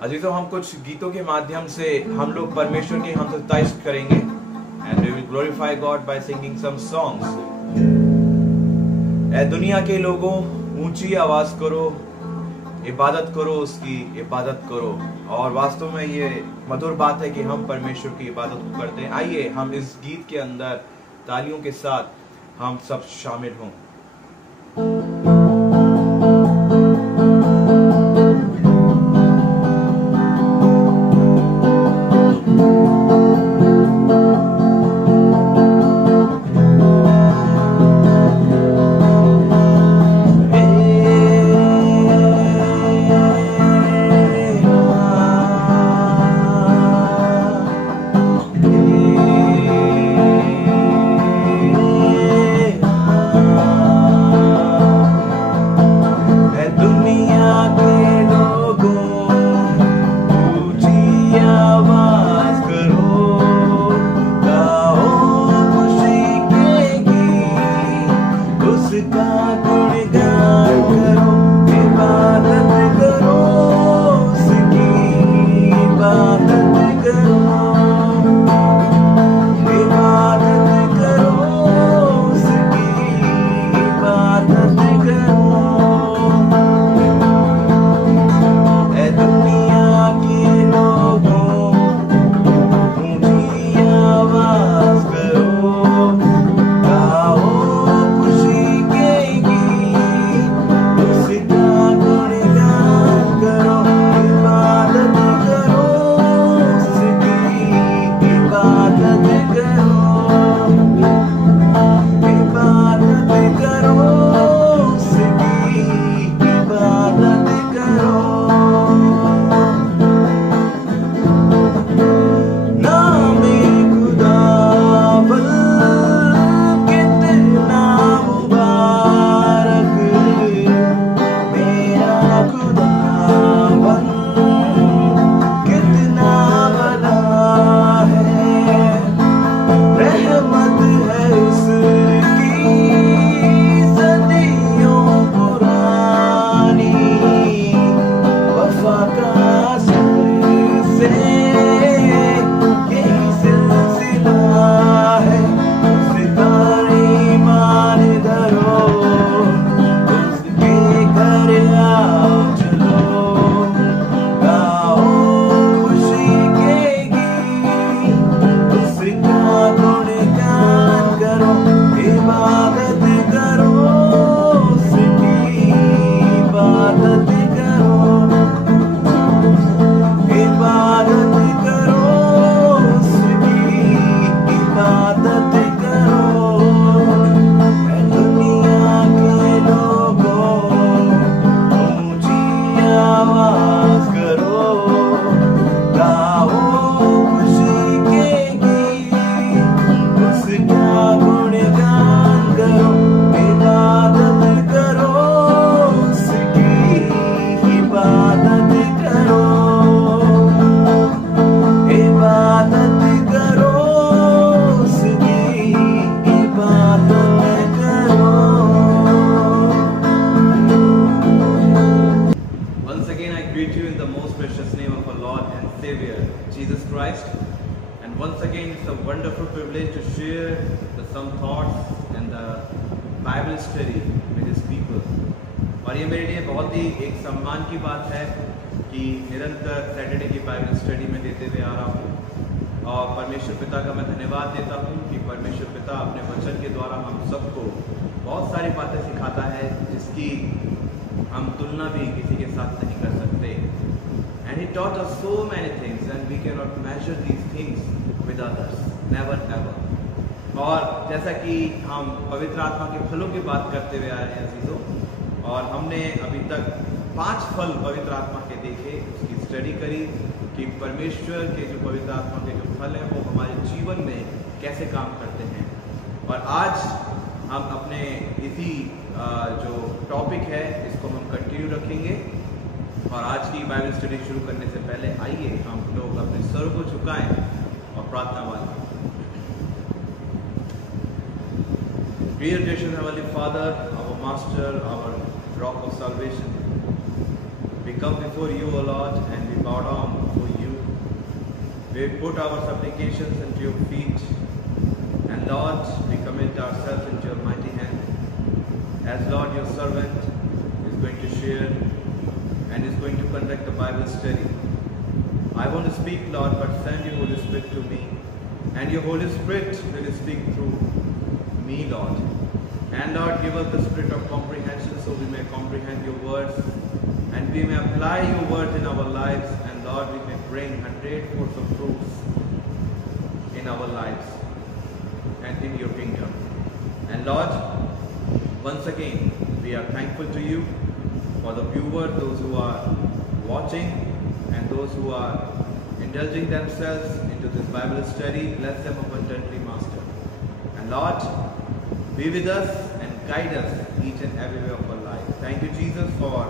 अजीजों, हम कुछ गीतों के माध्यम से हम लोग परमेश्वर की हम तारीफ करेंगे and we will glorify God by singing some songs. ए दुनिया के लोगों, ऊंची आवाज करो, इबादत करो, उसकी इबादत करो। और वास्तव में ये मधुर बात है कि हम परमेश्वर की इबादत को करते हैं। आइए हम इस गीत के अंदर तालियों के साथ हम सब शामिल हों। और ये मेरे लिए बहुत ही एक सम्मान की बात है कि निरंतर सैटरडे की बाइबल स्टडी में देते हुए आ रहा हूँ। और परमेश्वर पिता का मैं धन्यवाद देता हूँ कि परमेश्वर पिता अपने वचन के द्वारा हम सबको बहुत सारी बातें सिखाता है जिसकी हम तुलना भी किसी के साथ नहीं कर सकते। And he taught us so many things and we can not measure these things with others, never ever. और जैसा कि हम पवित्र आत्मा के फलों की बात करते हुए आए हैं अजीजों, और हमने अभी तक 5 फल पवित्र आत्मा के देखे, उसकी स्टडी करी कि परमेश्वर के जो पवित्र आत्मा के जो फल हैं वो हमारे जीवन में कैसे काम करते हैं। और आज हम अपने इसी जो टॉपिक है इसको हम कंटिन्यू रखेंगे। और आज की बाइबल स्टडी शुरू करने से पहले आइए हम लोग अपने सर को झुकाएं और प्रार्थना वाले। Dear gracious Heavenly Father, our Master, our Rock of Salvation, we come before you, O Lord, and we bow down before you. We put our supplications into your feet, and Lord, we commit ourselves into your mighty hand. As Lord, your servant is going to share and is going to conduct the Bible study. I want to speak, Lord, but send your Holy Spirit to me, and your Holy Spirit will speak through me, Lord. And Lord, give us the spirit of comprehension so we may comprehend your words, and we may apply your words in our lives, and Lord, we may bring 100-fold of fruits in our lives and in your kingdom. And Lord, once again, we are thankful to you for the viewers, those who are watching, and those who are indulging themselves into this Bible study. Bless them abundantly, Master. And Lord, be with us and guide us each and every way of our life. Thank you, Jesus, for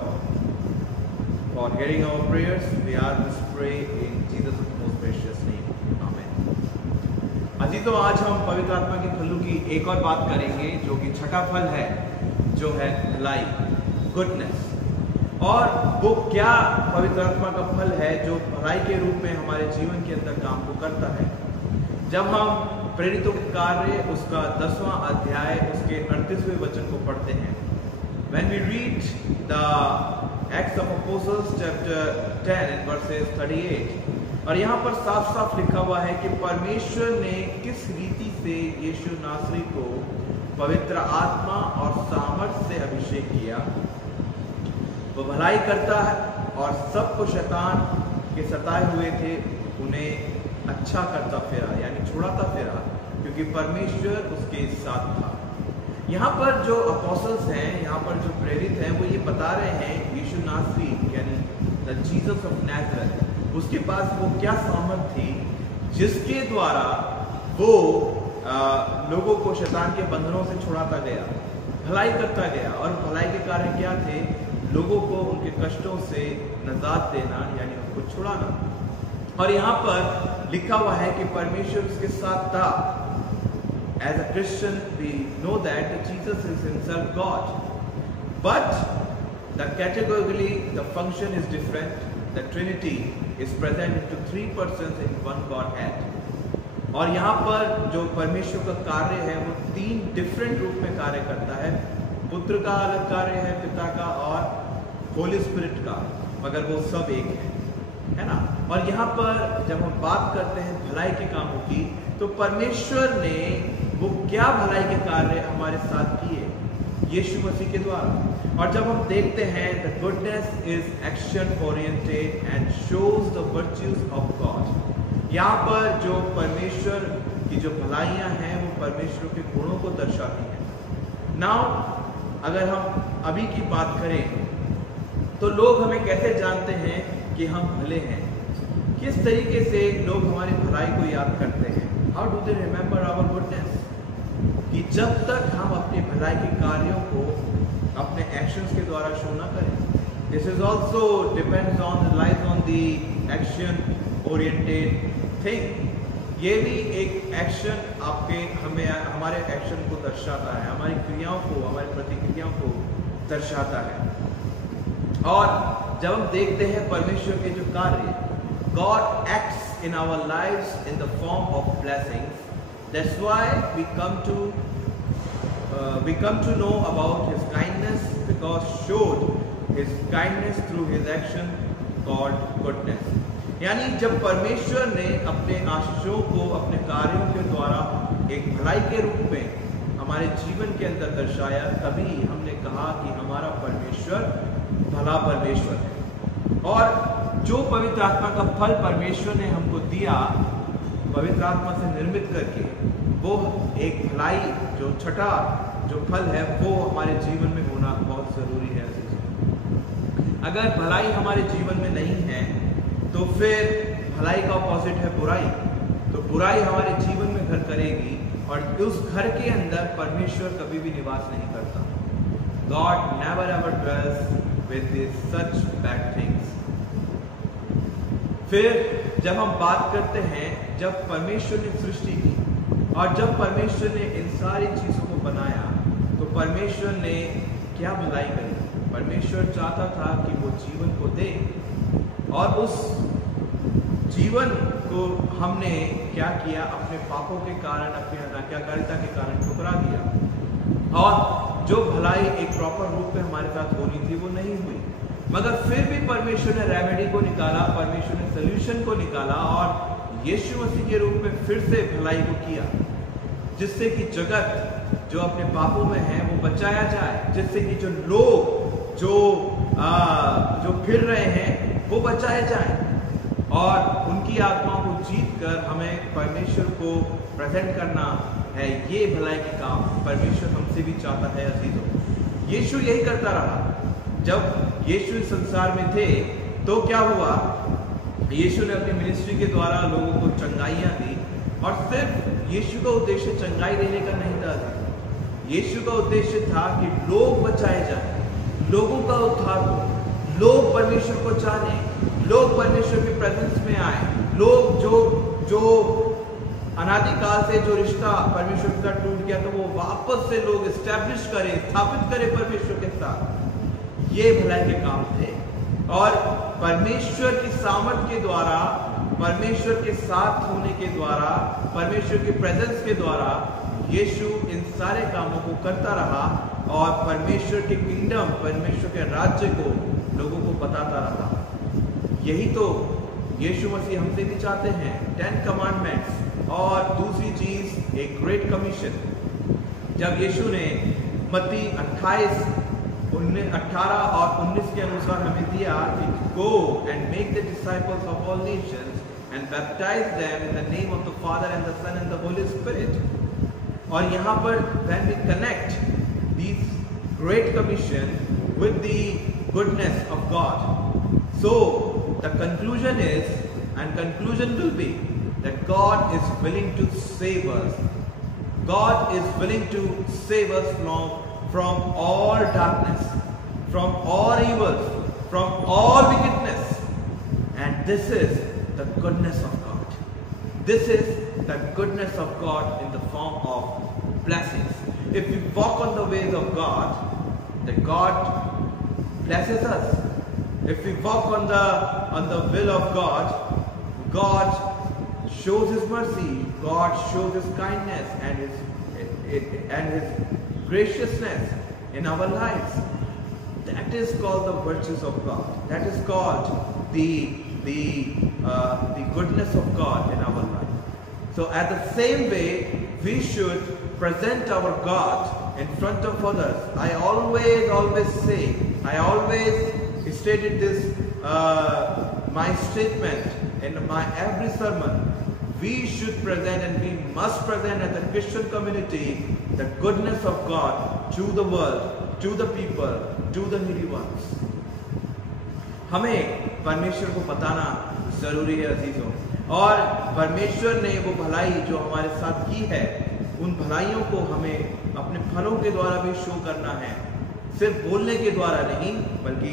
hearing our prayers. We ask this pray in Jesus' most precious name. Amen. अजीजों, आज हम पवित्र आत्मा के फलों की एक और बात करेंगे, जो कि छठा फल है, जो है भलाई, गुडनेस। और वो क्या पवित्र आत्मा का फल है जो भलाई के रूप में हमारे जीवन के अंदर काम को करता है। जब हम प्रेरितों के कार्य उसका 10वां अध्याय उसके 38वें वचन को पढ़ते हैं, when we read the Acts of Apostles chapter 10 and verses 38, और यहाँ पर साफ साफ लिखा हुआ है कि परमेश्वर ने किस रीति से यीशु नासरी को पवित्र आत्मा और सामर्थ से अभिषेक किया। वो भलाई करता है और सबको शैतान के सताए हुए थे उन्हें अच्छा करता फिरा, यानी छुड़ाता फिरा, क्योंकि परमेश्वर उसके साथ था। यहाँ पर जो अपोस्टल्स हैं, यहाँ पर जो प्रेरित हैं, वो ये बता रहे हैं यीशु नासरी यानी द जीसस ऑफ नाज़रेथ, उसके पास वो क्या सामर्थ थी जिसके द्वारा वो लोगों को शैतान के बंधनों से छुड़ाता गया, भलाई करता गया। और भलाई के कार्य क्या थे? लोगों को उनके कष्टों से निजात देना, यानी उनको छुड़ाना। और यहाँ पर लिखा हुआ है कि परमेश्वर उसके साथ था। As a Christian, we know that Jesus is himself God, but the categorically the function is different. The Trinity is present into 3 persons in one Godhead. और यहाँ पर जो परमेश्वर का कार्य है वो 3 डिफरेंट रूप में कार्य करता है। पुत्र का अलग कार्य है, पिता का, और होली स्पिरिट का, मगर वो सब एक है ना। और यहाँ पर जब हम बात करते हैं भलाई के कामों की, तो परमेश्वर ने वो क्या भलाई के कार्य हमारे साथ किए यीशु मसीह के द्वारा। और जब हम देखते हैं the goodness is action oriented and shows the virtues of God, यहाँ पर जो परमेश्वर की जो भलाइयाँ हैं वो परमेश्वर के गुणों को दर्शाती हैं। नाउ अगर हम अभी की बात करें तो लोग हमें कैसे जानते हैं कि हम भले हैं? किस तरीके से लोग हमारी भलाई को याद करते हैं? How do they remember our goodness? कि जब तक हम अपनी भलाई के कार्यों को अपने एक्शंस के द्वारा शो ना करें। This is also depends on lies on the action oriented thing. ये भी एक एक्शन हमें हमारे एक्शन को दर्शाता है, हमारी क्रियाओं को, हमारी प्रतिक्रियाओं को दर्शाता है। और जब हम देखते हैं परमेश्वर के जो कार्य, God acts in our lives in the form of blessings. That's why we come to know about His kindness, because showed His kindness through His action called goodness. यानी जब परमेश्वर ने अपने आशीषों को अपने कार्यों के द्वारा एक भलाई के रूप में हमारे जीवन के अंदर दर्शाया, तभी हमने कहा कि हमारा परमेश्वर भला परमेश्वर है। और जो पवित्र आत्मा का फल परमेश्वर ने हमको दिया, पवित्र आत्मा से निर्मित करके, वो एक भलाई जो छठा जो फल है वो हमारे जीवन में होना बहुत जरूरी है। अगर भलाई हमारे जीवन में नहीं है तो फिर भलाई का ऑपोजिट है बुराई। तो बुराई हमारे जीवन में घर करेगी और उस घर के अंदर परमेश्वर कभी भी निवास नहीं करता। God never ever dwells with such bad things. फिर जब हम बात करते हैं, जब परमेश्वर ने सृष्टि की और जब परमेश्वर ने इन सारी चीजों को बनाया, तो परमेश्वर ने क्या भलाई करी? परमेश्वर चाहता था कि वो जीवन को दे, और उस जीवन को हमने क्या किया, अपने पापों के कारण, अपनी अनाज्ञाकारिता के कारण ठुकरा दिया, और जो भलाई एक प्रॉपर रूप में हमारे साथ होनी थी वो नहीं हुई। मगर फिर भी परमेश्वर ने रेमेडी को निकाला, परमेश्वर ने सोल्यूशन को निकाला, और यीशु मसीह के रूप में फिर से भलाई को किया, जिससे कि जगत जो अपने पापों में है वो बचाया जाए, जिससे कि जो लोग जो फिर रहे हैं वो बचाए जाए, और उनकी आत्माओं को जीत कर हमें परमेश्वर को प्रेजेंट करना है। ये भलाई के काम परमेश्वर हमसे भी चाहता है अजीजों। यीशु यही करता रहा। जब यीशु इस संसार में थे तो क्या हुआ, यीशु ने अपनी मिनिस्ट्री के द्वारा लोगों को चंगाइयां दी, और सिर्फ यीशु का उद्देश्य चंगाई देने का नहीं था। यीशु का उद्देश्य था कि लोग बचाए जाए, लोगों का उद्धार हो, लोग परमेश्वर को जाने, लोग परमेश्वर के प्रेजेंस में आए, लोग जो अनादिकाल से जो रिश्ता परमेश्वर का टूट गया तो वो वापस से लोग एस्टैब्लिश करें, स्थापित करें परमेश्वर के साथ। ये भलाई के काम थे, और परमेश्वर की सामर्थ के द्वारा, परमेश्वर के साथ होने के द्वारा, परमेश्वर के प्रेजेंस के द्वारा यीशु इन सारे कामों को करता रहा, और परमेश्वर के किंगडम, परमेश्वर के राज्य को लोगों को बताता रहा। यही तो यीशु मसीह हमसे भी चाहते हैं, 10 कमांडमेंट्स, और दूसरी चीज एक ग्रेट कमीशन। जब यीशु ने मत्ती 18 और 19 के अनुसार हमें दिया कि go and make the disciples of all nations and baptise them in the name of the Father and the Son and the Holy Spirit. और यहाँ पर when we connect this great commission with the goodness of God, so the conclusion is, and conclusion will be, that God is willing to save us. God is willing to save us from all darkness, from all evils, from all wickedness. And this is the goodness of God. This is the goodness of God in the form of blessings. If we walk on the ways of God, then God blesses us. If we walk on the will of God, God shows His mercy, God shows His kindness and His graciousness in our lives. That is called the virtues of God. That is called the goodness of God in our life. So at the same way, we should present our God in front of others. I always say, I always stated this, my statement in my every sermon, we should present and we must present as a Christian community the goodness of God to the world, to the people, to the needy ones. हमें परमेश्वर को बताना जरूरी है अजीजों, और परमेश्वर ने वो भलाई जो हमारे साथ की है, उन भलाइयों को हमें अपने फलों के द्वारा भी शो करना है, सिर्फ बोलने के द्वारा नहीं बल्कि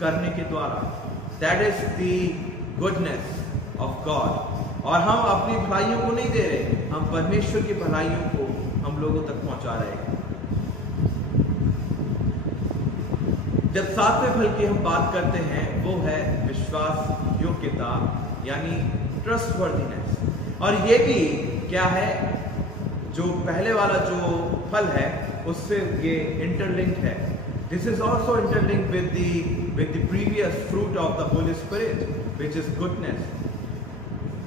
करने के द्वारा। That is the goodness of God. और हम अपनी भलाइयों को नहीं दे रहे, हम परमेश्वर की भलाइयों को हम लोगों तक पहुंचा रहे हैं। जब सातवें फल की हम बात करते हैं वो है विश्वास योग्यता, यानी ट्रस्टवर्दीनेस। और ये भी क्या है, जो पहले वाला जो फल है उससे ये इंटरलिंक्ड है। This is also interlinked with the previous fruit of the Holy Spirit, which is goodness.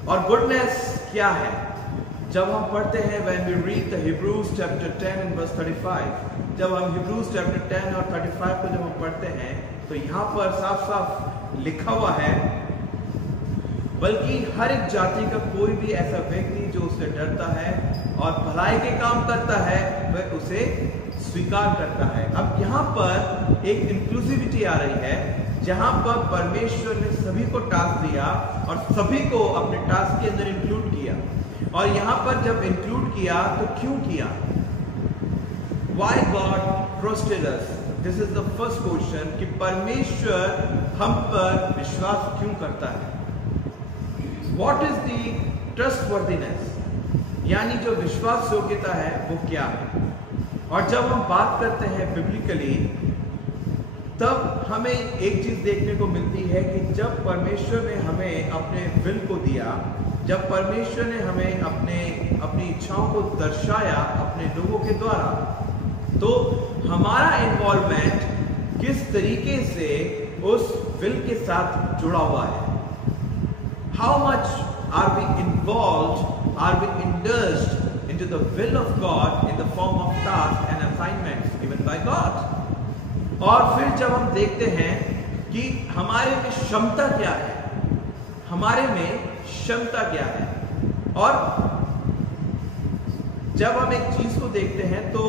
और goodness क्या है? जब हम पढ़ते हैं when we read the Hebrews chapter 10 and verse 35, जब हम Hebrews chapter 10 और 35 को जब हम पढ़ते हैं तो यहाँ पर साफ साफ लिखा हुआ है, बल्कि हर एक जाति का कोई भी ऐसा व्यक्ति जो उससे डरता है और भलाई के काम करता है वह उसे स्वीकार करता है। अब यहाँ पर एक इंक्लूसिविटी आ रही है, जहां पर परमेश्वर ने सभी को टास्क दिया और सभी को अपने टास्क के अंदर इंक्लूड किया। और यहाँ पर जब इंक्लूड किया तो क्यों किया? Why God trusted us? This is the first question, कि परमेश्वर हम पर विश्वास क्यों करता है? What is the trustworthiness? यानी जो विश्वास योग्यता है वो क्या है? और जब हम बात करते हैं बिब्लिकली, तब हमें एक चीज देखने को मिलती है कि जब परमेश्वर ने हमें अपने विल को दिया, जब परमेश्वर ने हमें अपनी इच्छाओं को दर्शाया अपने लोगों के द्वारा, तो हमारा इन्वॉल्वमेंट किस तरीके से उस विल के साथ जुड़ा हुआ है। How much are we involved, are we indulged into the will of God in the form of task and assignments given by God. और फिर जब हम देखते हैं कि हमारे में क्षमता क्या है, हमारे में क्षमता क्या है, और जब हम एक चीज को देखते हैं तो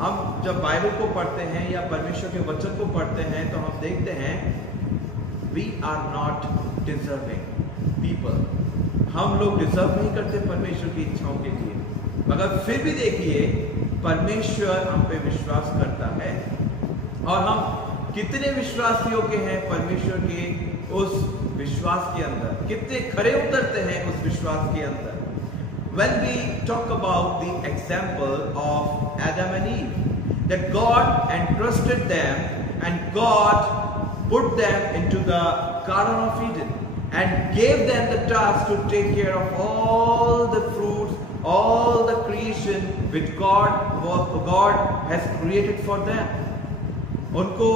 हम जब बाइबल को पढ़ते हैं या परमेश्वर के वचन को पढ़ते हैं तो हम देखते हैं we are not deserving people, हम लोग डिजर्व नहीं करते परमेश्वर की इच्छाओं के लिए, मगर फिर भी देखिए परमेश्वर हम पे विश्वास करता है। और हम कितने विश्वास योग्य हैं परमेश्वर के उस विश्वास के अंदर, कितने खरे उतरते हैं उस विश्वास के अंदर। When we talk about the example of Adam and Eve, that God entrusted them and God put them into the Garden of Eden and gave them the task to take care of all the fruits, all the creation which God has created for them. उनको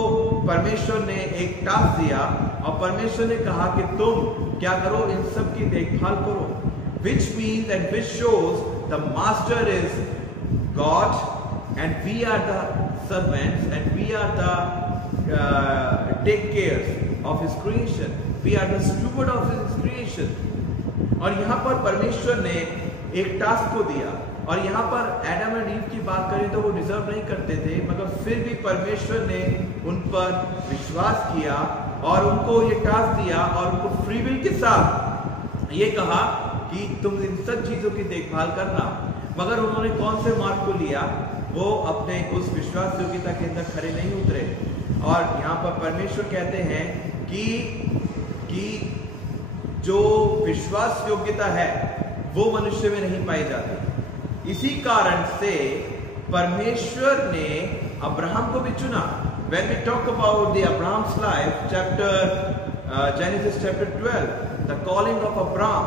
परमेश्वर ने एक task दिया और परमेश्वर ने कहा कि तुम क्या करो, इन सब की देखभाल करो, which means and which shows the master is God and we are the servants and we are the take care of his creation, we are the steward of his creation। और यहाँ पर परमेश्वर ने एक टास्क को दिया, और यहाँ पर एडम एंड ईव की बात करें तो वो डिजर्व नहीं करते थे, मगर फिर भी परमेश्वर ने उन पर विश्वास किया और उनको ये टास्क दिया और उनको फ्री विल के साथ ये कहा कि तुम इन सब चीजों की देखभाल करना। मगर उन्होंने कौन से मार्ग को लिया, वो अपने उस विश्वास योग्यता के अंदर खड़े नहीं उतरे। और यहाँ पर परमेश्वर कहते हैं कि जो विश्वास योग्यता है वो मनुष्य में नहीं पाई जाती। इसी कारण से परमेश्वर ने अब्राहम को भी चुना। When we talk about the Abraham's life, Genesis chapter 12, the calling of Abraham,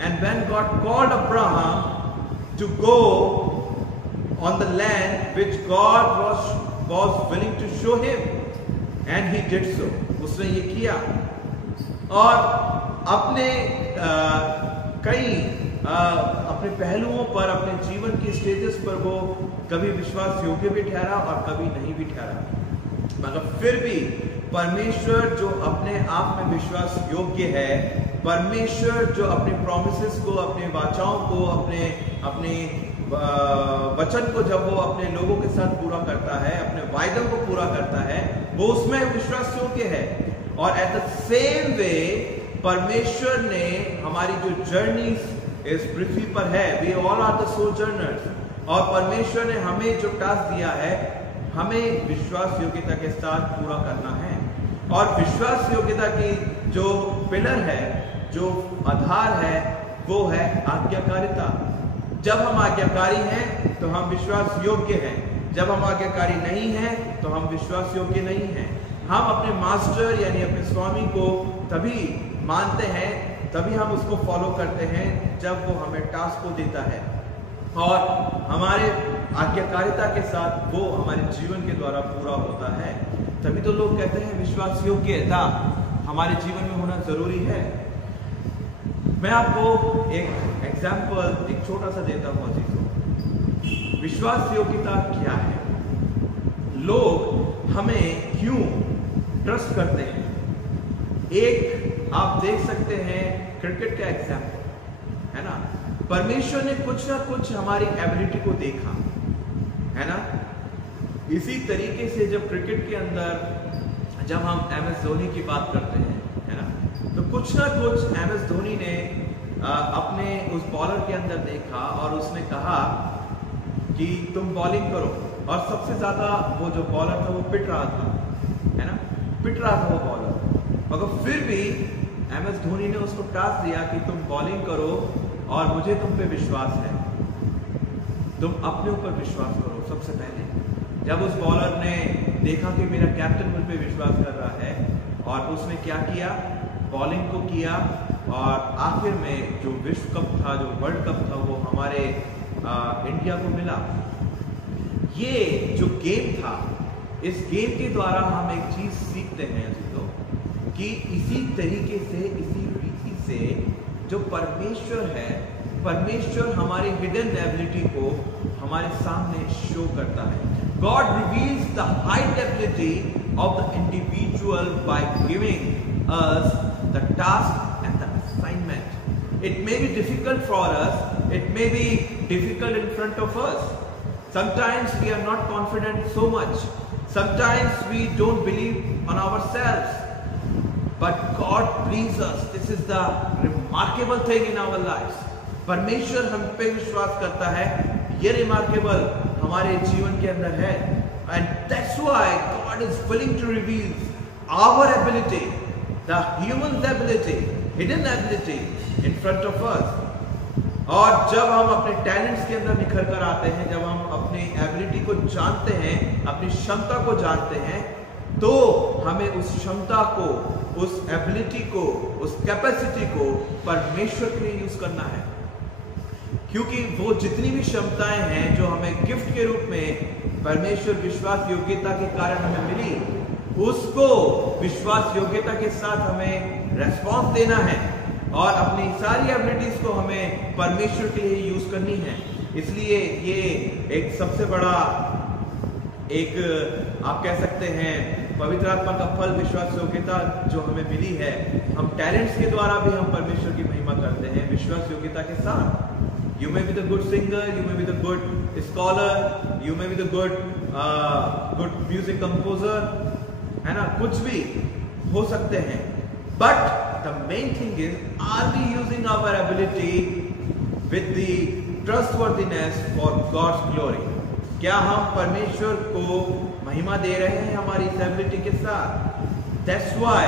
and when God called Abraham to go on the land which God was willing to show him, and he did so, उसने ये किया। और अपने अपने पहलुओं पर, अपने जीवन की स्टेजेस पर वो कभी विश्वास योग्य भी ठहरा और कभी नहीं भी ठहरा, मगर फिर भी परमेश्वर जो अपने आप में विश्वास योग्य है, परमेश्वर जो अपने प्रोमिसेस को, अपने वाचाओं को, अपने वचन को जब वो अपने लोगों के साथ पूरा करता है, अपने वायदों को पूरा करता है, वो उसमें विश्वास योग्य है। और एट द सेम वे परमेश्वर ने हमारी जो जर्नी इस पृथ्वी पर है, वी ऑल आर द सोजर्नर्स, और परमेश्वर ने हमें जो टास्क दिया है हमें विश्वास योग्यता के साथ पूरा करना है। और विश्वास योग्यता की जो पिलर है, जो आधार है, वो है आज्ञाकारिता। जब हम आज्ञाकारी हैं तो हम विश्वास योग्य हैं, जब हम आज्ञाकारी नहीं हैं तो हम विश्वास योग्य नहीं हैं। हम अपने मास्टर यानी अपने स्वामी को तभी मानते हैं, तभी हम उसको फॉलो करते हैं जब वो हमें टास्क को देता है और हमारे आज्ञाकारिता के साथ वो हमारे जीवन के द्वारा पूरा होता है। तभी तो लोग कहते हैं विश्वास योग्यता हमारे जीवन में होना जरूरी है। मैं आपको एक एग्जाम्पल, एक छोटा सा देता हूं अजीजों। विश्वास योग्यता क्या है, लोग हमें क्यों ट्रस्ट करते हैं। एक आप देख सकते हैं क्रिकेट का एग्जाम्पल है ना, परमेश्वर ने कुछ ना कुछ हमारी एबिलिटी को देखा है ना। इसी तरीके से जब क्रिकेट के अंदर जब हम MS धोनी की बात करते हैं है ना, तो कुछ ना कुछ MS धोनी ने अपने उस बॉलर के अंदर देखा और उसने कहा कि तुम बॉलिंग करो। और सबसे ज्यादा वो जो बॉलर था वो पिट रहा था है ना, पिट रहा था वो बॉलर, मगर फिर भी MS धोनी ने उसको टास्क दिया कि तुम बॉलिंग करो और मुझे तुम पे विश्वास है, तुम अपने ऊपर विश्वास करो। सबसे पहले जब उस बॉलर ने देखा कि मेरा कैप्टन मुझ पे विश्वास कर रहा है, और उसने क्या किया, बॉलिंग को किया, और आखिर में जो विश्व कप था, जो वर्ल्ड कप था, वो हमारे इंडिया को मिला। ये जो गेम था, इस गेम के द्वारा हम एक चीज सीखते हैं दोस्तों, कि इसी तरीके से, इसी रीति से जो परमेश्वर है, परमेश्वर हमारे हिडन एबिलिटी को हमारे सामने शो करता है। God reveals the hidden ability of the individual by giving us the task and the assignment. It may be difficult for us, it may be difficult in front of us. Sometimes we are not confident so much. Sometimes we don't believe on ourselves. But God pleases us. This is the remarkable thing in our lives. परमेश्वर हम पे विश्वास करता है, ये remarkable हमारे जीवन के अंदर है, and that's why God is willing to reveal our ability, the human's ability, hidden ability in front of us. और जब हम अपने टैलेंट्स के अंदर निखर कर आते हैं, जब हम अपने एबिलिटी को जानते हैं, अपनी क्षमता को जानते हैं, तो हमें उस क्षमता को, उस एबिलिटी को, उस कैपेसिटी को परमेश्वर के लिए यूज करना है। क्योंकि वो जितनी भी क्षमताएं हैं जो हमें गिफ्ट के रूप में परमेश्वर विश्वास योग्यता के कारण हमें मिली, उसको विश्वास योग्यता के साथ हमें रेस्पॉन्स देना है, और अपनी सारी एबिलिटीज को हमें परमेश्वर के लिए यूज करनी है। इसलिए ये एक सबसे बड़ा, एक आप कह सकते हैं पवित्र आत्मा का फल, विश्वास योग्यता जो हमें मिली है, हम टैलेंट्स के द्वारा भी हम परमेश्वर की महिमा करते हैं विश्वास योग्यता के साथ। You may be the good singer, you may be the good scholar, you may be the good music composer, है ना, कुछ भी हो सकते हैं। But the main thing is, are we using our ability with the trustworthiness for God's glory? क्या हम परमेश्वर को महिमा दे रहे हैं हमारी इस एबिलिटी के साथ? That's why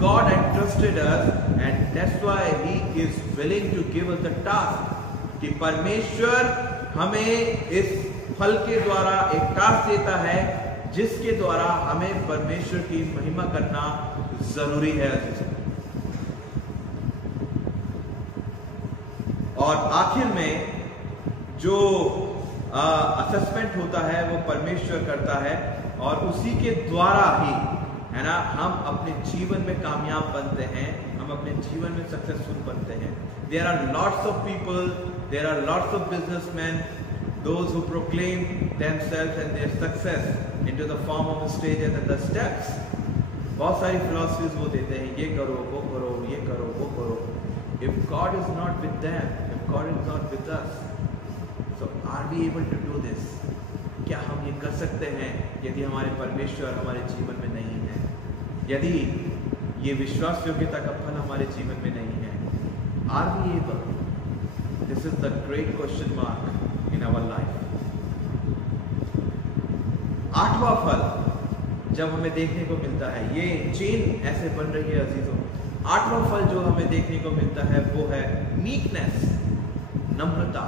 God entrusted us, and that's why He is willing to give us the task. कि परमेश्वर हमें इस फल के द्वारा एक टास्क देता है, जिसके द्वारा हमें परमेश्वर की महिमा करना जरूरी है। और आखिर में जो असेसमेंट होता है वो परमेश्वर करता है, और उसी के द्वारा ही, है ना, हम अपने जीवन में कामयाब बनते हैं, हम अपने जीवन में सक्सेसफुल बनते हैं। There are lots of people, there are lots of businessmen, those who proclaim themselves and their success into the form of stages and the steps. बहुत सारी philosophies वो देते हैं, ये करो, वो करो, ये करो, वो करो। If God is not with them, if God is not with us, so are we able to do this? क्या हम ये कर सकते हैं यदि हमारे परमेश्वर हमारे जीवन में नहीं है, यदि ये विश्वास योग्यता का फल हमारे जीवन में नहीं है? Are we able? This is the great question mark in our life. आठवां फल जब हमें देखने को मिलता है, ये चेन ऐसे बन रही है अजीजों। आठवां फल जो हमें देखने को मिलता है वो है meekness, Namrata.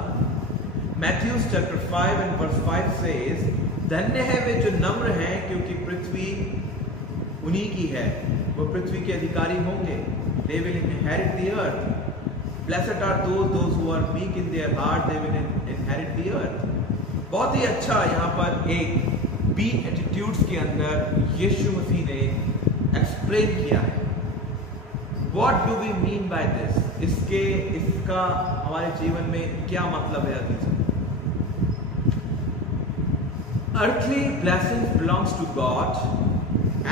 Matthew chapter 5 and verse 5 says, धन्य है वे जो नम्र हैं, क्योंकि पृथ्वी उन्हीं की है, वो पृथ्वी के अधिकारी होंगे। They will inherit the earth. Blessed are those who are meek in their heart, they will inherit the earth. बहुत ही अच्छा यहाँ पर एक बी एटीट्यूड्स के अंदर यीशु मसीह ने एक्सप्लेन किया है। What do we mean by this? इसका हमारे जीवन में क्या मतलब है? Earthly blessings belongs to God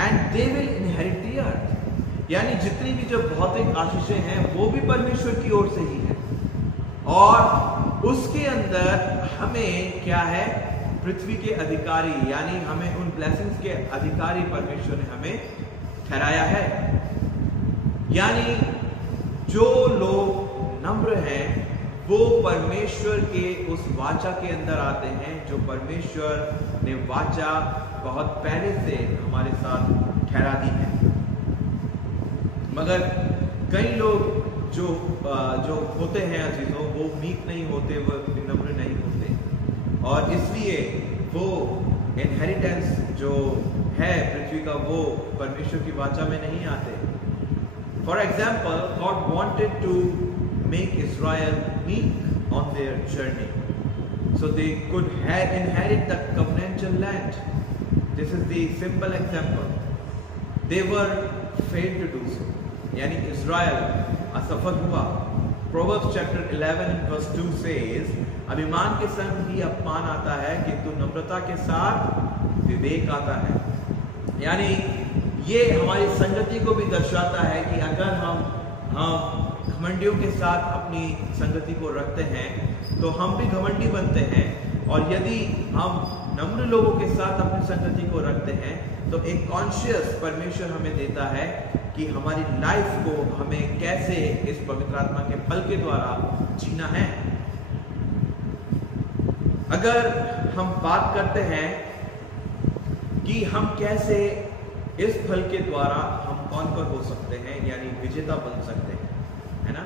and they will inherit the earth. यानी जितनी भी जो भौतिक आशीषें हैं वो भी परमेश्वर की ओर से ही है, और उसके अंदर हमें क्या है, पृथ्वी के अधिकारी, यानी हमें उन ब्लेसिंग्स के अधिकारी परमेश्वर ने हमें ठहराया है। यानी जो लोग नम्र हैं वो परमेश्वर के उस वाचा के अंदर आते हैं, जो परमेश्वर ने वाचा बहुत पहले से हमारे साथ ठहरा दी है। मगर कई लोग जो होते हैं अजीजों, वो मीक नहीं होते, वो विनम्र नहीं होते, और इसलिए वो इनहेरिटेंस जो है पृथ्वी का वो परमेश्वर की वाचा में नहीं आते। For example, God wanted to make Israel meek on their journey so they could inherit the covenantal land. This is the simple example. They were failed to do so. यानी इज़राइल असफल हुआ। Proverbs chapter 11 and verse 2 says, अभिमान के संग ही अपमान आता है, किंतु नम्रता के साथ विवेक आता है। यानी ये हमारी संगति को भी दर्शाता है कि अगर हम घमंडियों के साथ अपनी संगति को रखते हैं तो हम भी घमंडी बनते हैं, और यदि हम नम्र लोगों के साथ अपनी संगति को रखते हैं तो एक कॉन्शियस परमेश्वर हमें देता है कि हमारी लाइफ को हमें कैसे इस पवित्र आत्मा के फल के द्वारा जीना है। अगर हम बात करते हैं कि हम कैसे इस फल के द्वारा हम कॉन्कर हो सकते हैं, यानी विजेता बन सकते हैं, है ना।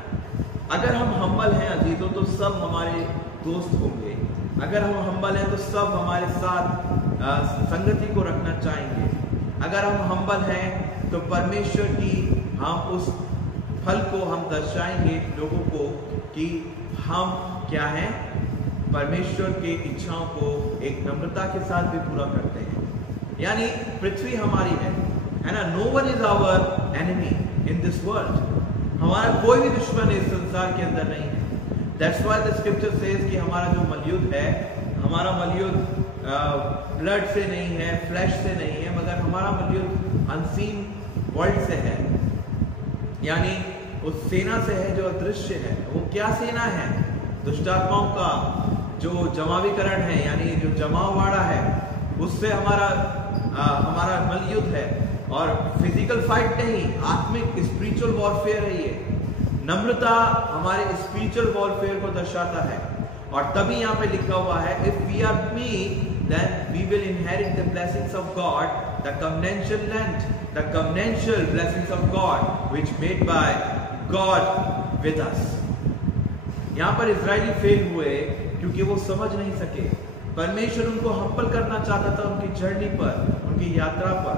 अगर हम हम्बल हैं अजीजों तो सब हमारे दोस्त होंगे। अगर हम हम्बल हैं तो सब हमारे साथ संगति को रखना चाहेंगे। अगर हम हम्बल हैं तो परमेश्वर की हम उस फल को हम दर्शाएंगे लोगों को कि हम क्या हैं, परमेश्वर की इच्छाओं को एक नम्रता के साथ भी पूरा करते हैं। यानी पृथ्वी हमारी है ना। No one is our enemy in this world. हमारा कोई भी दुश्मन इस संसार के अंदर नहीं है। That's why the scripture says कि हमारा जो मलयुद्ध है, हमारा मलयुद्ध ब्लड से नहीं है, फ्लैश से नहीं है, मगर हमारा मलयुद्ध अनसीन वर्ल्ड से है, यानी उस सेना से है जो अदृश्य है। वो क्या सेना है? दुष्टात्माओं का जो जमावीकरण है, यानी जो जमावाड़ा है, उससे हमारा मलयुद्ध है। और फिजिकल फाइट नहीं, आत्मिक स्पिरिचुअल वॉरफेयर है ये। नम्रता हमारे स्पिरिचुअल वॉरफेयर को दर्शाता है। और तभी यहाँ पे लिखा हुआ है, if we are meek then we will inherit the blessings of God, the covenantal land, the covenantal blessings of God which made by God with us। यहाँ पर इजरायली फेल हुए क्योंकि वो समझ नहीं सके। परमेश्वर उनको हम्बल करना चाहता था उनकी जर्नी पर, उनकी यात्रा पर,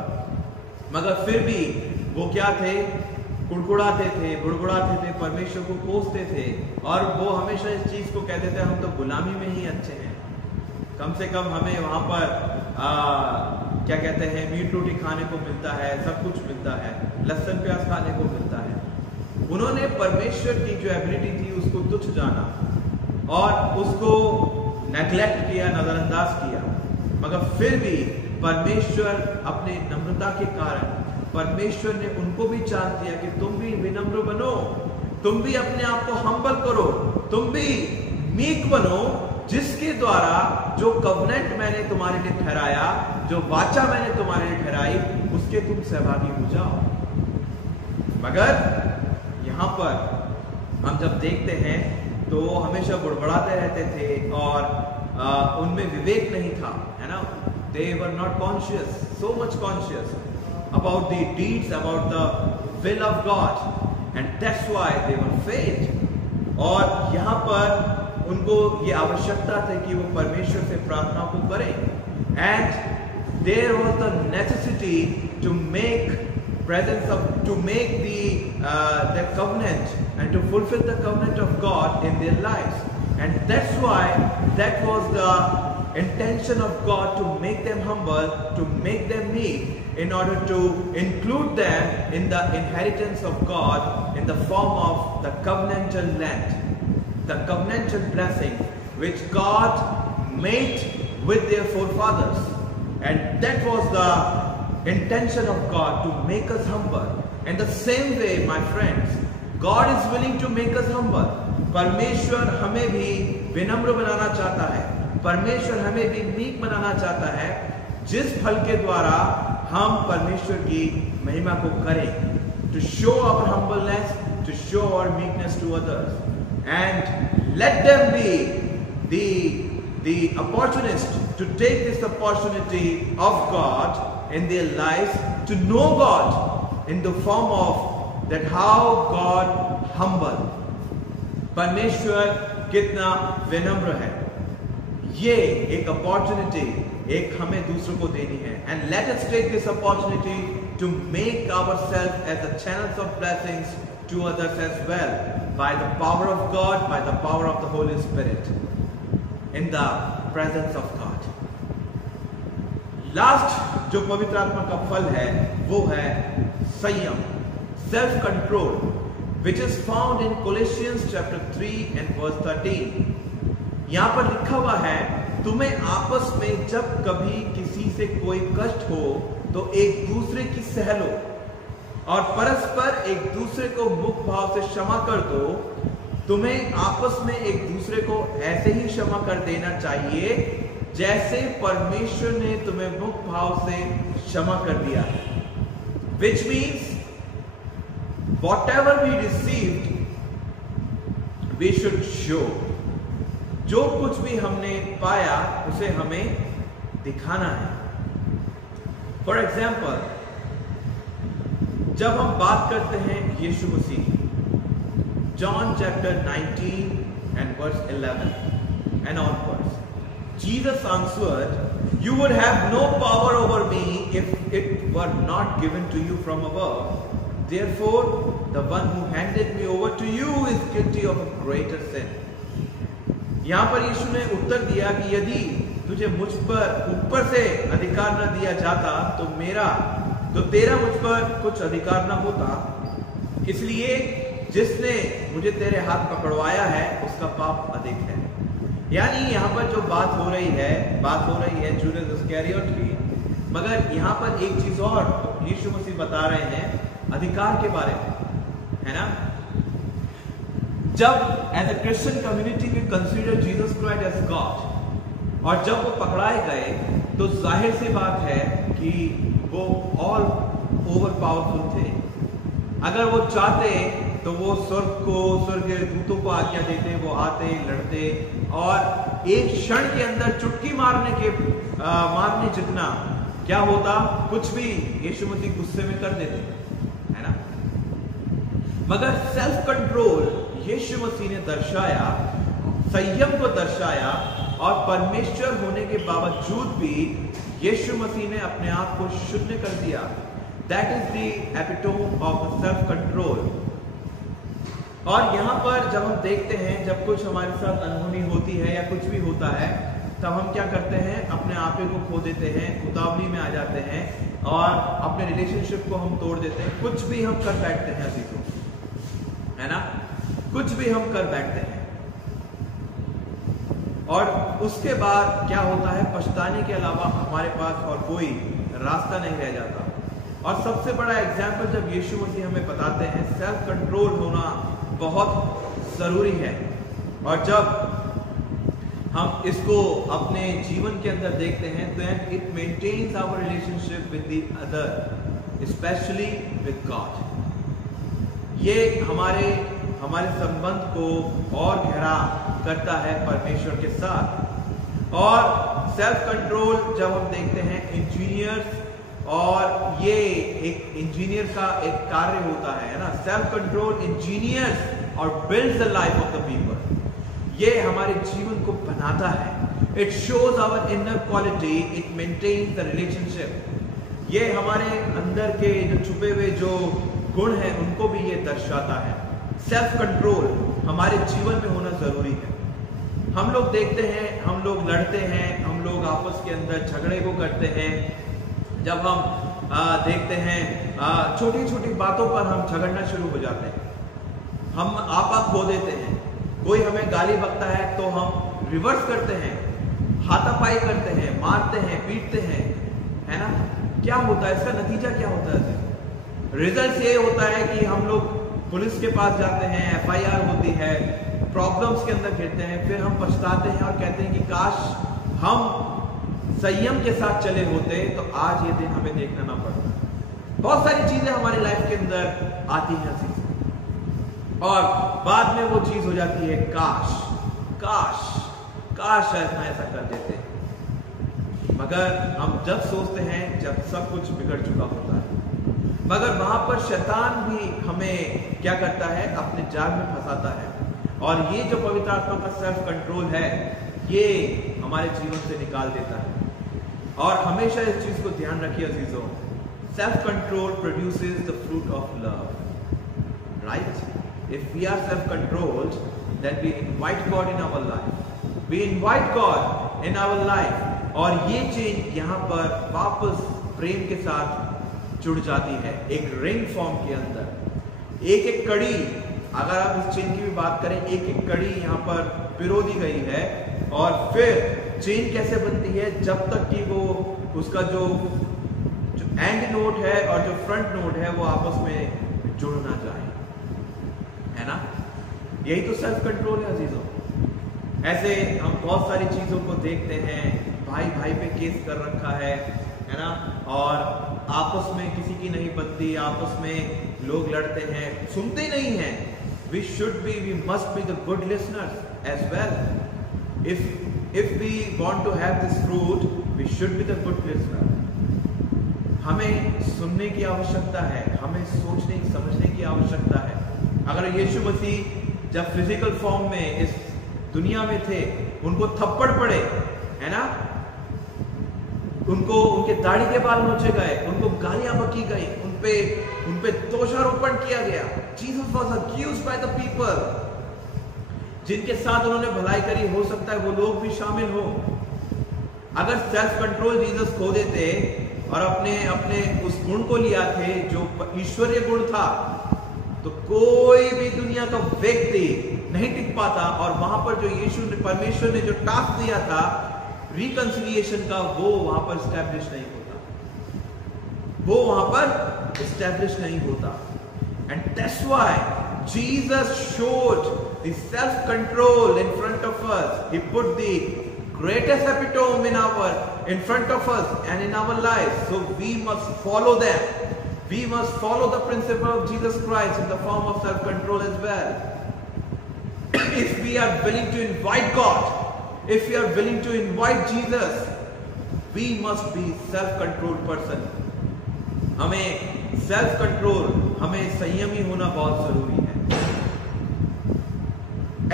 मगर फिर भी वो क्या थे? कुड़कुड़ाते थे, बुड़बुड़ाते थे, परमेश्वर को कोसते थे, और वो हमेशा इस चीज को कहते थे, हम तो गुलामी में ही अच्छे हैं, कम से कम हमें वहां पर क्या कहते हैं, मीट रोटी खाने को मिलता है, सब कुछ मिलता है, लहसुन प्याज खाने को मिलता है। उन्होंने परमेश्वर की जो एबिलिटी थी उसको तुच्छ जाना और उसको नेग्लेक्ट किया, नजरअंदाज किया। मगर फिर भी परमेश्वर अपने नम्रता के कारण परमेश्वर ने उनको भी चाह दिया कि तुम भी विनम्र बनो, तुम भी अपने आप को हम्बल करो, तुम भी मीक बनो, जिसके द्वारा जो कवनेंट मैंने तुम्हारे लिए ठहराया, जो वाचा मैंने तुम्हारे लिए ठहराई, उसके तुम सहभागी हो जाओ। मगर यहाँ पर हम जब देखते हैं तो हमेशा बुड़बड़ाते रहते थे और उनमें विवेक नहीं था, है ना। They were not conscious, so much conscious about the deeds, about the will of God, and that's why they were failed। और यहाँ पर उनको ये आवश्यकता थी कि वो परमेश्वर से प्रार्थना को करें, and there was the necessity to make the covenant and to fulfill the covenant of God in their lives, and that's why that was the intention of God, to make them humble, to make them meek, in order to include them in the inheritance of God in the form of the covenantal land, the covenantal blessing which God made with their forefathers. And that was the intention of God, to make us humble. In the same way, my friends, God is willing to make us humble. परमेश्वर हमें भी विनम्र बनाना चाहता है, परमेश्वर हमें भी meek बनाना चाहता है, जिस फल के द्वारा हम परमेश्वर की महिमा को करें, to show our humbleness, to show our meekness to others, and let them be the opportunist to take this opportunity of God in their lives, to know God in the form of that how God humble, परमेश्वर कितना विनम्र है। ये एक opportunity एक हमें दूसरों को देनी है। And let us take this opportunity to make ourselves as a channels of blessings to others as well by the power of God, by the power of the Holy Spirit, in the presence of God. Last जो पवित्र आत्मा का फल है वो है संयम, self control, which is found in Colossians chapter 3 and verse 13। यहां पर लिखा हुआ है, तुम्हें आपस में जब कभी किसी से कोई कष्ट हो तो एक दूसरे की सह लो और परस्पर एक दूसरे को मुक्त भाव से क्षमा कर दो। तुम्हें आपस में एक दूसरे को ऐसे ही क्षमा कर देना चाहिए जैसे परमेश्वर ने तुम्हें मुक्त भाव से क्षमा कर दिया है। Which means whatever we received, we should show। जो कुछ भी हमने पाया उसे हमें दिखाना है। फॉर एग्जाम्पल, जब हम बात करते हैं यीशु मसीह, John chapter 19 and verse 11 and onwards, Jesus answered, you would have no power over me if it were not given to you from above. Therefore, the one who handed me over to you is guilty of a greater sin। यहां पर यीशु ने उत्तर दिया कि यदि तुझे मुझ पर ऊपर से अधिकार न दिया जाता तो तेरा मुझ पर कुछ अधिकार न होता। इसलिए जिसने मुझे तेरे हाथ पकड़वाया है उसका पाप अधिक है। यानी यहां पर जो बात हो रही है जूडस इस्करियोट की, मगर यहां पर एक चीज और यीशु मसीह बता रहे हैं अधिकार के बारे में, है ना। जब as a Christian community we consider Jesus Christ as God, और जब वो पकड़ाए गए तो जाहिर सी बात है कि वो ऑल ओवर पावरफुल थे। अगर वो चाहते तो वो स्वर्ग के दूतों को आज्ञा देते, वो आते लड़ते और एक क्षण के अंदर चुटकी मारने जितना क्या होता, कुछ भी यीशु मसीह गुस्से में कर देते, है ना। मगर सेल्फ कंट्रोल यीशु मसीह ने दर्शाया, संयम को दर्शाया, और परमेश्वर होने के बावजूद भी यीशु मसीह ने अपने आप को शून्य कर दिया। That is the epitome of self control. और यहां पर जब हम देखते हैं, जब कुछ हमारे साथ अनहोनी होती है या कुछ भी होता है, तब हम क्या करते हैं, अपने आपे को खो देते हैं, उतावली में आ जाते हैं और अपने रिलेशनशिप को हम तोड़ देते हैं। कुछ भी हम कर बैठते हैं अभी तो, है ना, कुछ भी हम कर बैठते हैं और उसके बाद क्या होता है, पछताने के अलावा हमारे पास और कोई रास्ता नहीं रह जाता। और सबसे बड़ा एग्जाम्पल जब यीशु मसीह हमें बताते हैं सेल्फ कंट्रोल होना बहुत जरूरी है। और जब हम इसको अपने जीवन के अंदर देखते हैं तो it maintains our relationship with the other, specially with God. ये हमारे संबंध को और गहरा करता है परमेश्वर के साथ। और सेल्फ कंट्रोल जब हम देखते हैं इंजीनियर्स, और ये एक इंजीनियर का एक कार्य होता है ना, सेल्फ कंट्रोल इंजीनियर्स और builds the life of the people. ये हमारे जीवन को बनाता है, it shows our inner quality, it maintains the relationship. ये हमारे अंदर के जो छुपे हुए जो गुण हैं उनको भी ये दर्शाता है। सेल्फ कंट्रोल हमारे जीवन में होना जरूरी है। हम लोग देखते हैं, हम लोग लड़ते हैं, हम लोग आपस के अंदर झगड़े को करते हैं। जब हम देखते हैं छोटी छोटी बातों पर हम झगड़ना शुरू हो जाते हैं, हम आपा खो देते हैं। कोई हमें गाली बकता है तो हम रिवर्स करते हैं, हाथापाई करते हैं, मारते हैं, पीटते हैं, है ना। क्या होता है, इसका नतीजा क्या होता है? रिजल्ट ये होता है कि हम लोग पुलिस के पास जाते हैं, FIR होती है, प्रॉब्लम्स के अंदर घिरते हैं, फिर हम पछताते हैं और कहते हैं कि काश हम संयम के साथ चले होते तो आज ये दिन हमें देखना ना पड़ता। बहुत सारी चीजें हमारी लाइफ के अंदर आती हैं और बाद में वो चीज हो जाती है, काश काश काश ऐसा ऐसा कर देते। मगर हम जब सोचते हैं जब सब कुछ बिगड़ चुका होता है, मगर वहां पर शैतान भी हमें क्या करता है, अपने जाल में फंसाता है। और ये जो पवित्र आत्मा का सेल्फ कंट्रोल है, ये हमारे जीवन से निकाल देता है। और हमेशा इस चीज को ध्यान रखिए अजीजों, self control produces the fruit of love, right? If we are self controlled, then we invite God in our life, we invite God in our life, और ये चेन यहाँ पर वापस प्रेम के साथ जुड़ जाती है, एक रिंग फॉर्म के अंदर। एक एक कड़ी, अगर आप इस चेन की भी बात करें, एक एक कड़ी यहाँ पर पिरो दी गई है, और फिर चेन कैसे बनती है, जब तक कि वो उसका जो एंड नोट है और जो फ्रंट नोट है वो आपस में जुड़ ना जाए, है ना? यही तो सेल्फ कंट्रोल है अजीजों। ऐसे हम बहुत सारी चीजों को देखते हैं, भाई भाई पे केस कर रखा है ना, और आपस में किसी की नहीं बनती, आपस में लोग लड़ते हैं, सुनते नहीं हैं। We should be, we must be the good listeners as well. If we want to have this fruit, we should be the good listener. हमें सुनने की आवश्यकता है, हमें सोचने समझने की आवश्यकता है। अगर यीशु मसीह जब फिजिकल फॉर्म में इस दुनिया में थे, उनको थप्पड़ पड़े, है ना, उनको उनके दाढ़ी के बाल नोचे गए, उनको गालियां बकी गई, उनपे दोषारोपण किया गया। Jesus was accused by the people, जिनके साथ उन्होंने भलाई करी, हो सकता है वो लोग भी शामिल हो। अगर सेल्फ कंट्रोल जीसस खो देते और अपने उस गुण को लिया थे जो ईश्वरीय गुण था, तो कोई भी दुनिया का व्यक्ति नहीं टिक पाता, और वहां पर जो यीशु ने, परमेश्वर ने जो टास्क दिया था रिकंसिलिएशन का, वो वहां पर स्टैब्लिश नहीं होता, वो वहां पर स्टैब्लिश नहीं होता। And that's why Jesus showed the self control in front of us. He put the greatest epitome in front of us and in our lives, so we must follow them. We must follow the principle of Jesus Christ in the form of self control as well. If we are willing to invite God, if we are willing to invite Jesus, we must be self-controlled person. हमें self control, हमें संयमी होना बहुत जरूरी है।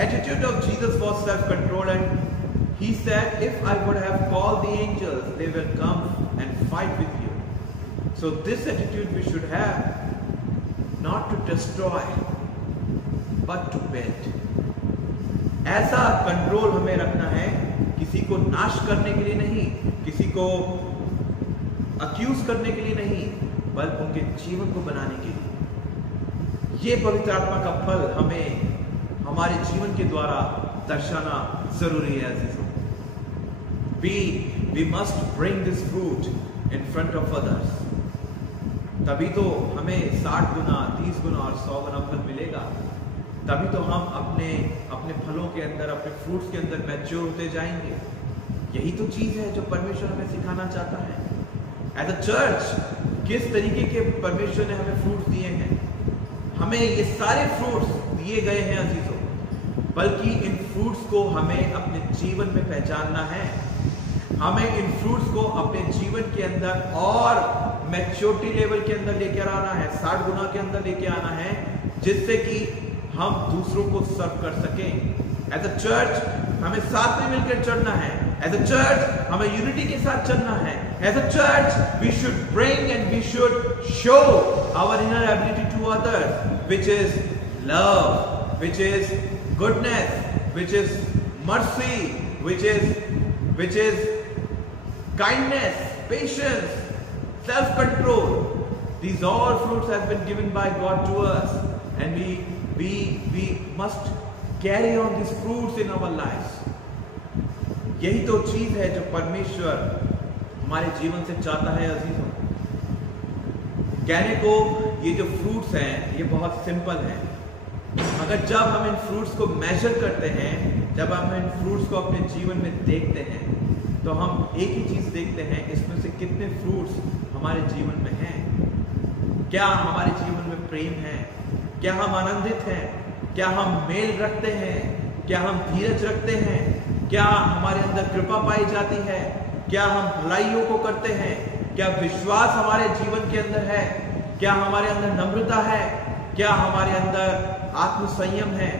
Attitude of Jesus was self-control, and he said, "If I would have called the angels, they will come and fight with you." So this attitude we should have, not to destroy, but to build. ऐसा control हमें रखना है, किसी को नाश करने के लिए नहीं, किसी को अक्यूज करने के लिए नहीं, बल्कि उनके जीवन को बनाने के लिए। ये पवित्र आत्मा का फल हमें हमारे जीवन के द्वारा दर्शाना जरूरी है अजीजों। We must bring this fruit in front of others. तभी तो हमें 60 गुना, 30 गुना और 100 गुना फल मिलेगा। तभी तो हम अपने फलों के अंदर, अपने फ्रूट्स के अंदर मैच्योर होते जाएंगे। यही तो चीज है जो परमेश्वर हमें सिखाना चाहता है। एज अ चर्च किस तरीके के परमेश्वर ने हमें फ्रूट्स दिए हैं, हमें ये सारे फ्रूट्स दिए गए हैं अजीजों, बल्कि इन फ्रूट्स को हमें अपने जीवन में पहचानना है। हमें इन फ्रूट्स को अपने जीवन के अंदर और मैच्योरिटी लेवल के अंदर लेकर आना है, 60 गुना के अंदर लेके आना है, जिससे कि हम दूसरों को सर्व कर सकें। एज अ चर्च हमें साथ में मिलकर चलना है। एज अ चर्च हमें यूनिटी के साथ चलना है। As a church we should bring and we should show our inner ability to others, which is love, which is goodness, which is mercy, which is kindness, patience, self-control. These all fruits have been given by God to us, and we must carry on these fruits in our lives. यही तो चीज है जो परमेश्वर हमारे जीवन से चाहता है अजीजों। कहने को ये जो फ्रूट्स हैं ये बहुत सिंपल हैं, मगर जब हम इन फ्रूट्स को मेजर करते हैं, जब हम इन फ्रूट्स को अपने जीवन में देखते हैं, तो हम एक ही चीज देखते हैं, इसमें से कितने फ्रूट्स हमारे जीवन में हैं। क्या हमारे जीवन में प्रेम है? क्या हम आनंदित हैं? क्या हम मेल रखते हैं? क्या हम धीरज रखते हैं? क्या हमारे अंदर कृपा पाई जाती है? क्या हम भलाइयों को करते हैं? क्या विश्वास हमारे जीवन के अंदर है? क्या हमारे अंदर नम्रता है? क्या हमारे अंदर आत्मसंयम है,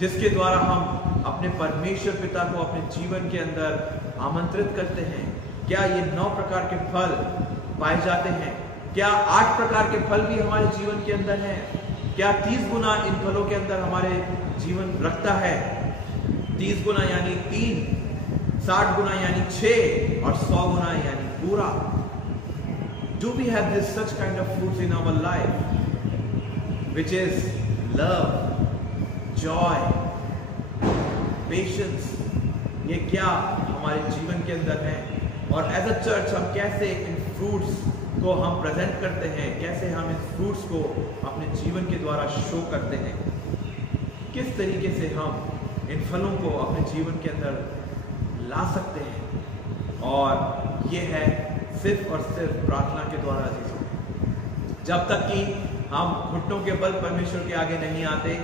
जिसके द्वारा हम अपने परमेश्वर पिता को अपने जीवन के अंदर आमंत्रित करते हैं? क्या ये 9 प्रकार के फल पाए जाते हैं? क्या 8 प्रकार के फल भी हमारे जीवन के अंदर हैं? क्या 30 गुना इन फलों के अंदर हमारे जीवन रखता है? 30 गुना यानी 3, 60 गुना यानी 6 और 100 गुना यानी पूरा. Do we have this such kind of fruits in our life, which is love, joy, patience? ये क्या हमारे जीवन के अंदर है? और एज अ चर्च हम कैसे इन फ्रूट्स को हम प्रेजेंट करते हैं, कैसे हम इन फ्रूट्स को अपने जीवन के द्वारा शो करते हैं, किस तरीके से हम इन फलों को अपने जीवन के अंदर ला सकते हैं? और ये है सिर्फ और सिर्फ प्रार्थना के द्वारा अजीजों. जब तक कि हम घुटनों के बल परमेश्वर के आगे नहीं आते,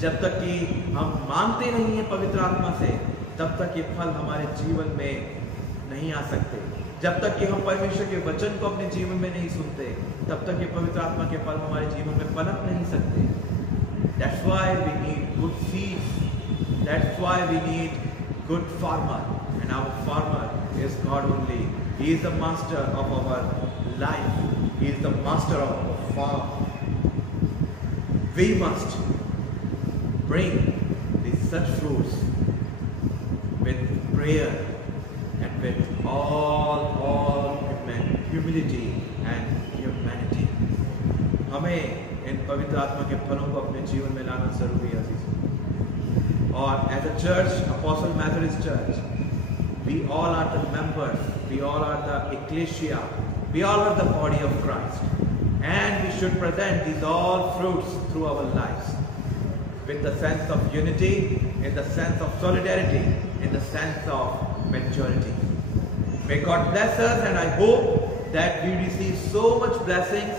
जब तक कि हम मांगते नहीं हैं पवित्र आत्मा से, तब तक ये फल हमारे जीवन में नहीं आ सकते. जब तक कि हम परमेश्वर के वचन को अपने जीवन में नहीं सुनते, तब तक ये पवित्र आत्मा के फल हमारे जीवन में पनप नहीं सकते. That's why we need good seeds. That's why we need good farmer. And our farmer is God only. He is the master of our life. He is the master of our farm. We must bring these such fruits with prayer and with all humility and humanity. हमें इन पवित्र आत्मा के फलों को अपने जीवन में लाना जरूरी है अजीजों. और as a church, apostle Methodist church, we all are the members, we all are the ecclesia, we all are the body of Christ, and we should present these all fruits through our lives with the sense of unity, in the sense of solidarity, in the sense of maturity. May God bless us, and I hope that we receive so much blessings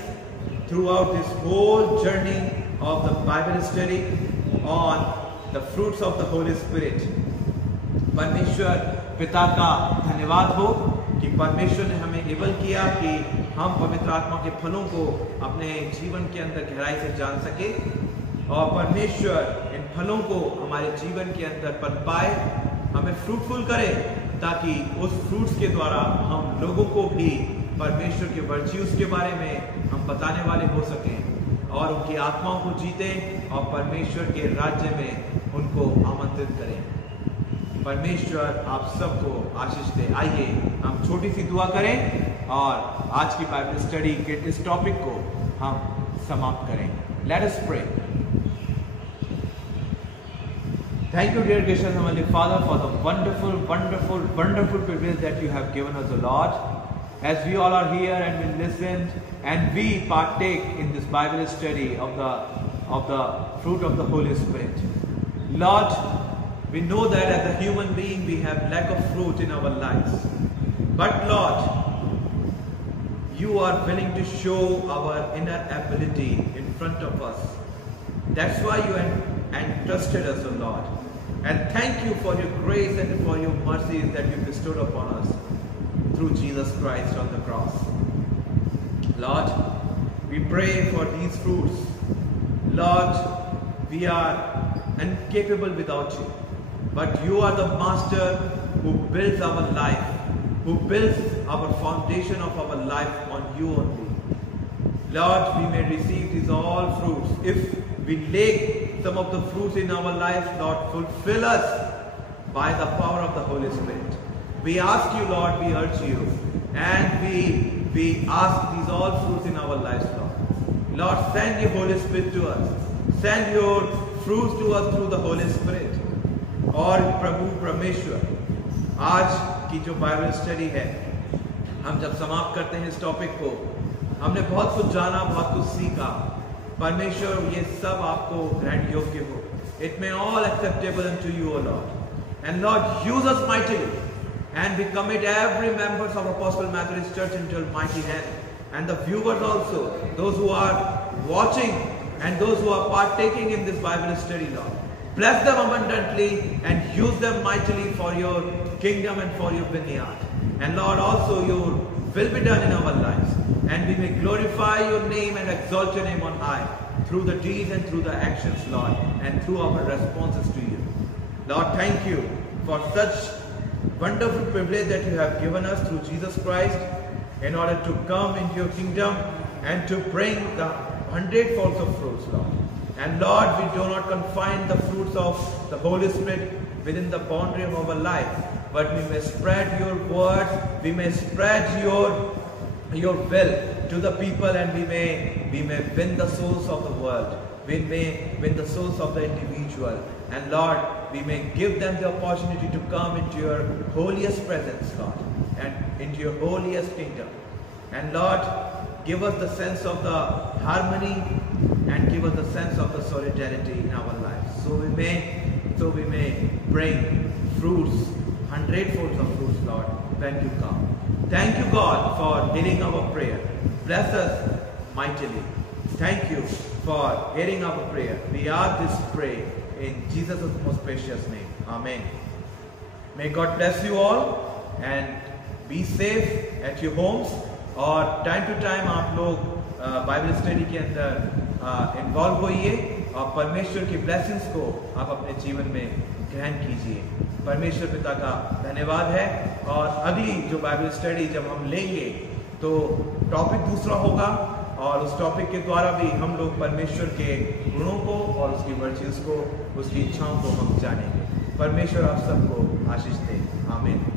throughout this whole journey of the Bible study on the fruits of the Holy Spirit. परमेश्वर पिता का धन्यवाद हो कि परमेश्वर ने हमें able किया कि हम पवित्र आत्मा के फलों को अपने जीवन के अंदर गहराई से जान सके, और परमेश्वर इन फलों को हमारे जीवन के अंदर पनपाए, हमें फ्रूटफुल करे, ताकि उस फ्रूट्स के द्वारा हम लोगों को भी परमेश्वर के वर्च्यूज के बारे में हम बताने वाले हो सकें और उनकी आत्माओं को जीतें और परमेश्वर के राज्य में उनको आमंत्रित करें. परमेश्वर आप सबको आशीष दे. आइए हम छोटी सी दुआ करें और आज की बाइबल स्टडी के इस टॉपिक को हम समाप्त करें. Let us pray. Thank you, dear gracious Heavenly Father, for the wonderful privilege that you have given us, O Lord. As we all are here and we listen and we partake in this Bible study of the fruit of the Holy Spirit. Lord, we know that as a human being we have lack of fruit in our lives. But Lord, you are willing to show our inner ability in front of us. That's why you entrusted us, O Lord. And thank you for your grace and for your mercies that you bestowed upon us through Jesus Christ on the cross. Lord, we pray for these fruits. Lord, we are incapable without you. But you are the master who builds our life, who builds our foundation of our life on you only. Lord, we may receive these all fruits. If we lack some of the fruits in our lives, Lord, fulfill us by the power of the Holy Spirit. We ask you, Lord, we urge you, and we ask these all fruits in our lives, Lord. Lord, send your Holy Spirit to us. Send your fruits to us through the Holy Spirit. और प्रभु परमेश्वर, आज की जो Bible study है, हम जब समाप्त करते हैं इस टॉपिक को, हमने बहुत कुछ जाना, बहुत कुछ सीखा. परमेश्वर, ये सब आपको ग्रहण योग्य हो. It may all acceptable unto you, O Lord. And Lord, use us mightily. And we commit every members of Apostle Methodist Church into your mighty hand. And the viewers also, those who are watching and those who are partaking in this Bible study, Lord. Bless them abundantly and use them mightily for your kingdom and for your vineyard. And Lord, also your will be done in our lives. And we may glorify your name and exalt your name on high through the deeds and through the actions, Lord, and through our responses to you. Lord, thank you for such wonderful privilege that you have given us through Jesus Christ in order to come into your kingdom and to bring the 100-fold of fruits, Lord. And Lord, we do not confine the fruits of the Holy Spirit within the boundary of our life, but we may spread your word, we may spread your will to the people, and we may win the souls of the world. We may win the souls of the individual. And Lord, we may give them the opportunity to come into your holiest presence, Lord, and into your holiest kingdom. And Lord, give us the sense of the harmony and give us the sense of the solidarity in our lives. So we may bring fruits, 100-fold of fruits, Lord, when you come. Thank you, God, for hearing our prayer. Bless us mightily. Thank you for hearing our prayer. We ask this pray in Jesus' most precious name. Amen. May God bless you all and be safe at your homes. और time to time आप लोग Bible study के अंदर involve होइए और परमेश्वर की blessings को आप अपने जीवन में ग्रहण कीजिए। परमेश्वर पिता का धन्यवाद है। और अगली जो बाइबल स्टडी जब हम लेंगे तो टॉपिक दूसरा होगा और उस टॉपिक के द्वारा भी हम लोग परमेश्वर के गुणों को और उसकी वर्च्यूज को, उसकी इच्छाओं को हम जानेंगे। परमेश्वर आप सबको आशीष दे। आमीन।